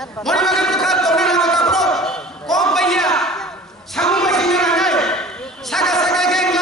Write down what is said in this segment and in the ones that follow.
머리막에 북한 동네나무 앞으로 꼼빠이야 상무가 신경하네 사가 갱라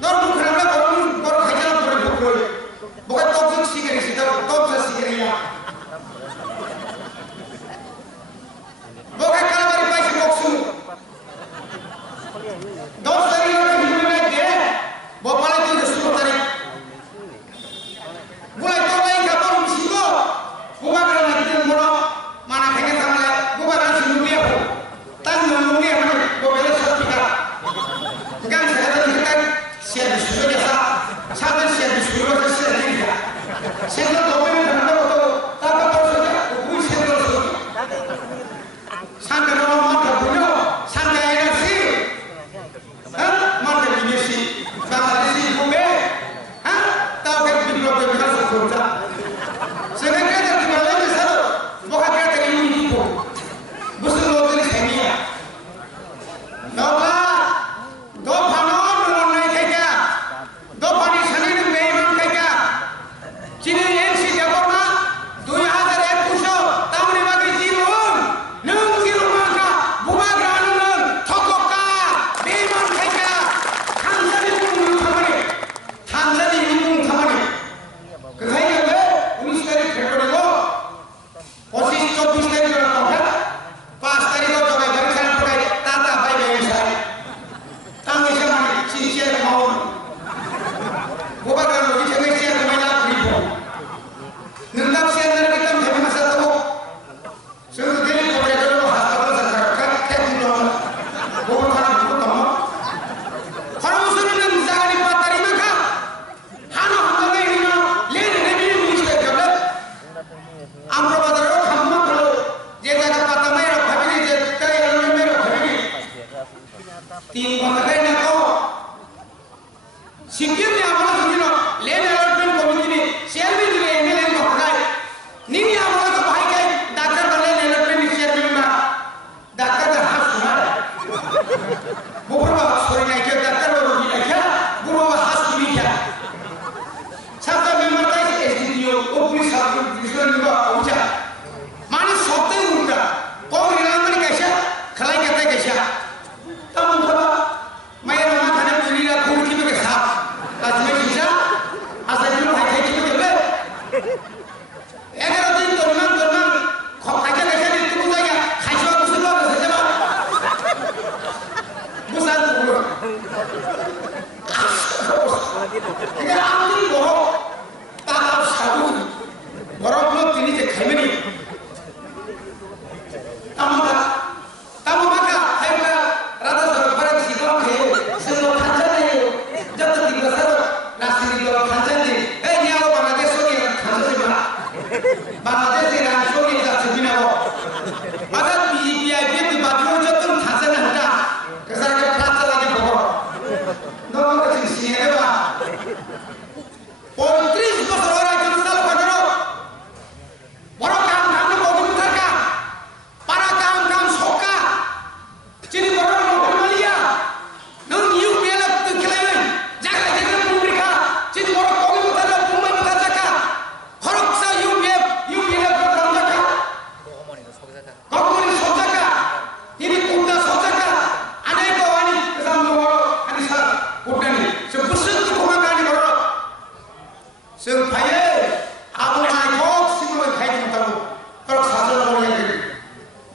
너는 북한을 너를 가져라 버려 북을 뭐가 똥석 시계를 시다고 똥석 시계야 뭐가 깔아버리 빠이시 목숨 너 살이가 힘들면 돼 뭐 빨리 뛰는 수고다리 mulai tobain kapal misigo bukan nanti mula mana pengen sama bukan nanti dunia bu tan dunia mana bukan seperti kan sekarang kita siap disuruh jasa sampai siap disuruh siap tidak siap tobain karena itu tak apa saja bukan siap disuruh sampai orang mata punya sampai energi mata energi sampai energi bukan tahu kan video berbicara sesuatu sebenarnya dari mana besar bukan dari ini bu bukan lo dari sini ya do panon belum naik kerja do pani seni itu memang kerja cini yang si jago mah 2021 tahun ini bagi jirun nung jirun maka bunga granulun tokoka memang kerja Tanzania itu kemana Tanzania itu kemana 그사이에 우리 시대를 개발하고 오시 24시간 동안 파스타리도 저게 경찰 앞에 따다 바이베 인사이 땅에서 많이 진시에 나오는 고바가 우리 정의시에 많이 나쁘고 능답시에 나를 일단 대명하셨다고 저들이 고백으로 하사로 생각할 태풍도 고백하는 것도 없나 화로수는 자간이 빠따리면 가 하나 한번에 이리나 Amrobatero kamu kalau dia jaga patah merah, tapi dia jaga yang merah, tapi tinggal pakai nako. Sikimnya apa lagi no? Lene alotmen komite ni, siapa juga yang lene pakai. Nih apa lagi pakai? Dokter balik lene alotmen ni siapa juga? Dokter dah harus mana? Beberapa sore naik dokter baru naik, beberapa harus dia. Sampai memang tadi studio, opini satu juga ujar. Mana sote udah, kau hilang mana kesya, kalai kata kesya. Tamu apa? Main rumah tanah beli lah, kau kibat kesap. Lagi kesya, asal dulu hai kibat keber. Agar ada turun, kau kaca kesya di tubuh saya, hai semua busuk apa saja. Busan tubuh. Agar ambil bohong, tak harus sabun. Orang belum ini je kami ni. Tamu maka, hai maka rata seorang sikap kaya, semua kancan ni, jatuh tinggal satu, nasi di dalam kancan ni. Ni awak Bangladesh sogi kancan ni mana? Bangladesh ni orang sogi dah sebina awak. Maka PIP di batu jatuh kancan ada, kesannya kancan lagi bawa. Nama kecil sini ada. 30 besar orang yang salah pada বড় কাম কাম কবুল থাকা para কাম কাম soka jadi বড় নরমালিয়া নন ইউ মেলা খেলাইবেন জায়গা জায়গা পুরবিকা jadi বড় কবুল থাকা পুম্মা মাথা জায়গা খরকসা ইউ মেলা প্রোগ্রাম জায়গা কবুল সব জায়গা ini kuda সব জায়গা আনাই তো আনি কাম বড় আনি স্যার কুডানি সে বুসুন তো কোমা কানি বড় সে ভাইয়ে আপনি আইকক সিমন খাই kalau sahaja orang yang ini,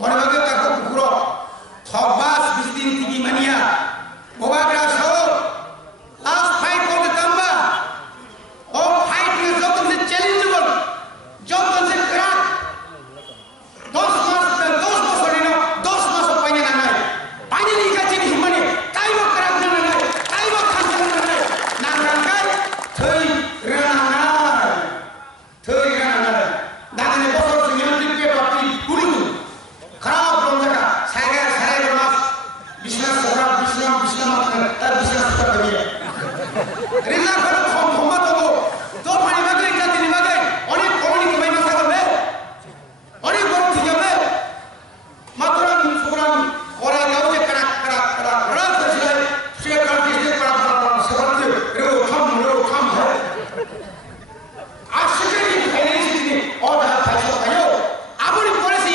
orang bagi takut kurang, thobas bisnis tinggi mania, bawa berasal, last fight kau ditambah, oh fight ni jauh tu challengeable, jauh tu kerat, 10 masuk ini, 10 masuk banyak nanai, banyak ni kaji ni mana, kau mau kerat nanai, kau mau kantor nanai, nanai, thoi ranai, dah ni bos. Kerap belum jaga, saya bermas, bisnis tak bisnis tak dia. Rina kalau kombat tu pani bagai, jadi ni bagai, orang komuni kemai masa kerja, orang baru tiga ber, maturan orang tahu je kerak tersilai, siapa kalau bisnis kerap seperti rekam. Asyik ni finance ni, orang dah tahu. Apa ni polisi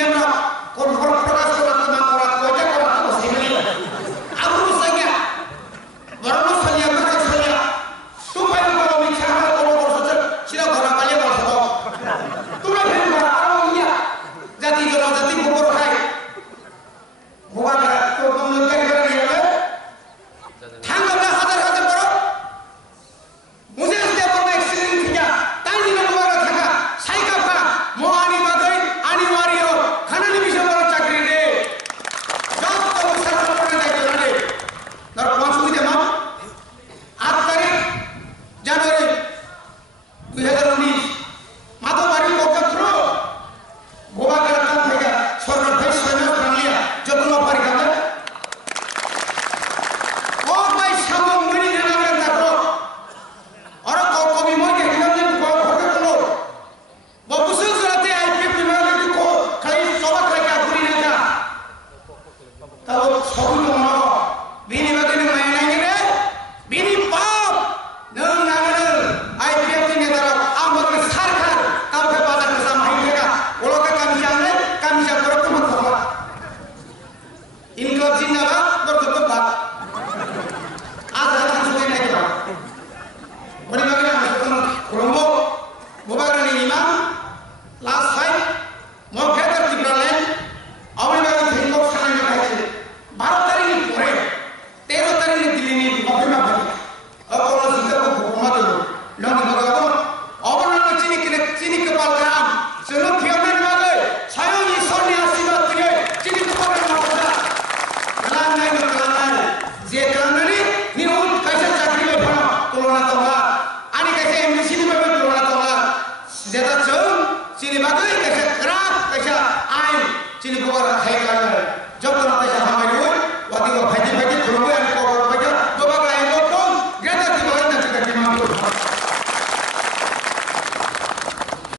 Jemra konfor prokas korat teman korat kocak korat apa sih ini? Aku saja baru saja berkat saja. Tupai kalau bicara kalau bersocer sila korat kali bersocer. Tupai bicara awalnya jati jodoh jati kubur hai. Bukan tu menurut kira dia le. Tanggalnya hazar baru. Muzi setiap orang ekstrim saja. Tanya dengan orang tangga. Saya kata mau ani bagai ani wario. Karena ni bisa baru cakri deh. Jauh tahu salah orang dah jalan deh. Nara langsung kita mah. 8 तारीख Januari 2019 माधव बारी को करो गोवा का काम होगा स्वर्ग देश में बना लिया जो तुम बारी का और भाई शाम में नहीं जाना करता करो और को भी मोई के हिंदू को होकर करो वो पुस्तक चलाते हैं आईपीएफ में को खाली सोबत लेके पूरी नहीं था तब सब लोग मारो बीनी बगल में नहीं गिरे बीनी पाप नंग नांगल आईपीएफ ने तरफ आम बगल सरकार तब के बाद कैसा माहिर का वो लोग का कमी जान करो तुम मत करो इनकलाब जिंदाबाद बरकत बात आज रात सुबह नहीं करो बड़ी बगल में रोमो मुबारक ने इमाम लास्ट फाइट मौकेतर तिब्रालैंड आवड़ी बगल से लोग खाने में बैठे 12 तारीख ने पूरे 13 तारीख ने दिल्ली में बफे में बैठे अब और जिंदा को घुमा दो लोग बगल और ना चीनी के पाल ग्राम चलो फिरने में गए छायो ये सोने आशीर्वाद के चीनी के पाल ग्राम का कलाम नहीं जे काम नहीं निहुन कैसे चाकरी में भरा तुलना तो हुआ आने कैसे एमबीसी में तुलना तो हुआ ज्यादा चल चीनी बात कैसे खराब कैसा आए चीनी को